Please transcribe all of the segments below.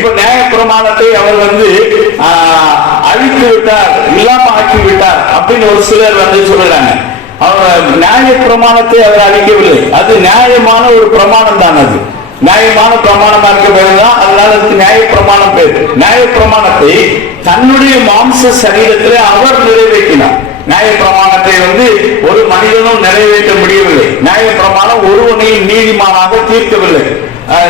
இப்ப நியாய பிரமாணத்தை அவர் வந்து அழித்து விட்டார் இல்லாம ஆக்கி விட்டார் அப்படின்னு ஒரு சிலர் வந்து சொல்லுறாங்க அவர் நியாய பிரமாணத்தை அவர் அழிக்கவில்லை. அது நியாயமான ஒரு பிரமாணம் தான் அது. நியாயமான பிரமாணமா இருக்க பேருதான் அதனால அதுக்கு நியாய பிரமாணம் பேர். நியாய பிரமாணத்தை தன்னுடைய மாம்ச சரீரத்திலே அவர் நிறைவேற்றினார். நியாய பிரமாணத்தை வந்து ஒரு மனிதனும் நிறைவேற்ற முடியவில்லை. நியாய பிரமாணம் ஒருவனையும் நீதிமானாக தீர்க்கவில்லை.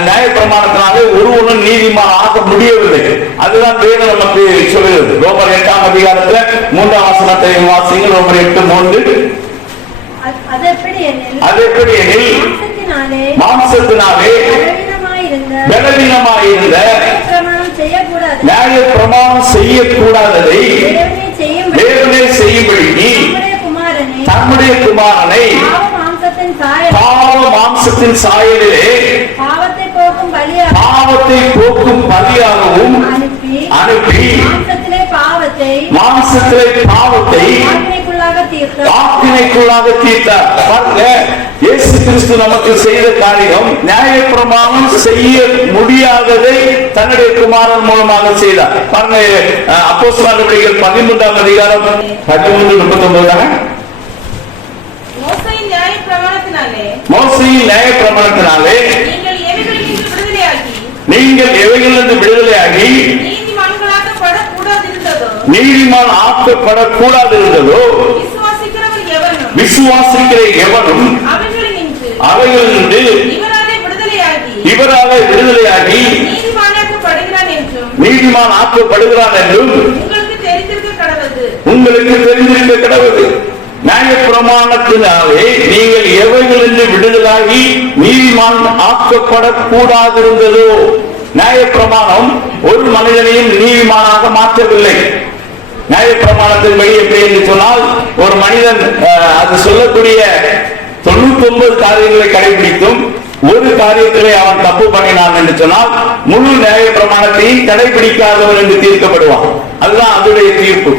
நியாய பிரமாணத்தினாலே ஒருவனும் நீதிமான் ஆக முடியவில்லை. அதுதான் வேதம் நமக்கு சொல்கிறது. ரோமர் எட்டாம் அதிகாரத்துல மூன்றாம் வசனத்தை வாசிங்க ரோமர் எட்டு மூன்று. அது- எப்படி எனில் மாம்சத்தினாலே பலவீனமாயிருந்த நியாய பிரமாணம் செய்யக்கூடாததை நம்முடைய குமாரனை தம்முடைய குமாரனை பாவ மாம்சத்தின் சாயலிலே பாவத்தை போக்கும் பலியாகவும் அனுப்பி மாம்சத்திலே பாவத்தை ஆக்கினைக்குள்ளாக தீர்த்தார். பாருங்க கிறிஸ்து நமக்கு செய்த காரியம் நியாயப்பிரமாணம் செய்ய முடியாததை தன்னுடைய குமாரன் மூலமாக செய்தார். பாருங்க அப்போ நடவடிக்கைகள் பதிமூன்றாம் அதிகாரம் பதிமூன்று முப்பத்தி ஒன்பது மோசையின் நியாய பிரமாணத்தினாலே நீங்கள் எவைகளிலிருந்து விடுதலையாகி நீதிமான் ஆக்கப்படக்கூடாது இருந்ததோ விசுவாசிக்கிற எவனும் அவைகளினின்று அவைகளிலிருந்து இவராலே விடுதலையாகி. நீதிமான் ஆக்கப்படுகிறான் என்றும் உங்களுக்கு தெரிந்திருக்க கடவுது நியாய பிரமாணத்தினாலே நீங்கள் எவைகளிலிருந்து விடுதலாகி நீதிமான் ஆக்கப்படக்கூடாதிருந்ததோ? நியாய பிரமாணம் ஒரு மனிதனையும் நீதிமானாக மாற்றவில்லை. நியாய பிரமாணத்தின்படி எப்படி என்று சொன்னால் ஒரு மனிதன் அது சொல்லக்கூடிய தொண்ணூத்தி ஒன்பது காரியங்களை கடைபிடித்தும் ஒரு காரியத்திலே அவன் தப்பு பண்ணினான் என்று சொன்னால் முழு நியாய பிரமாணத்தையும் கடைபிடிக்காதவன் என்று தீர்க்கப்படுவான். அதுதான் அதனுடைய தீர்ப்பு.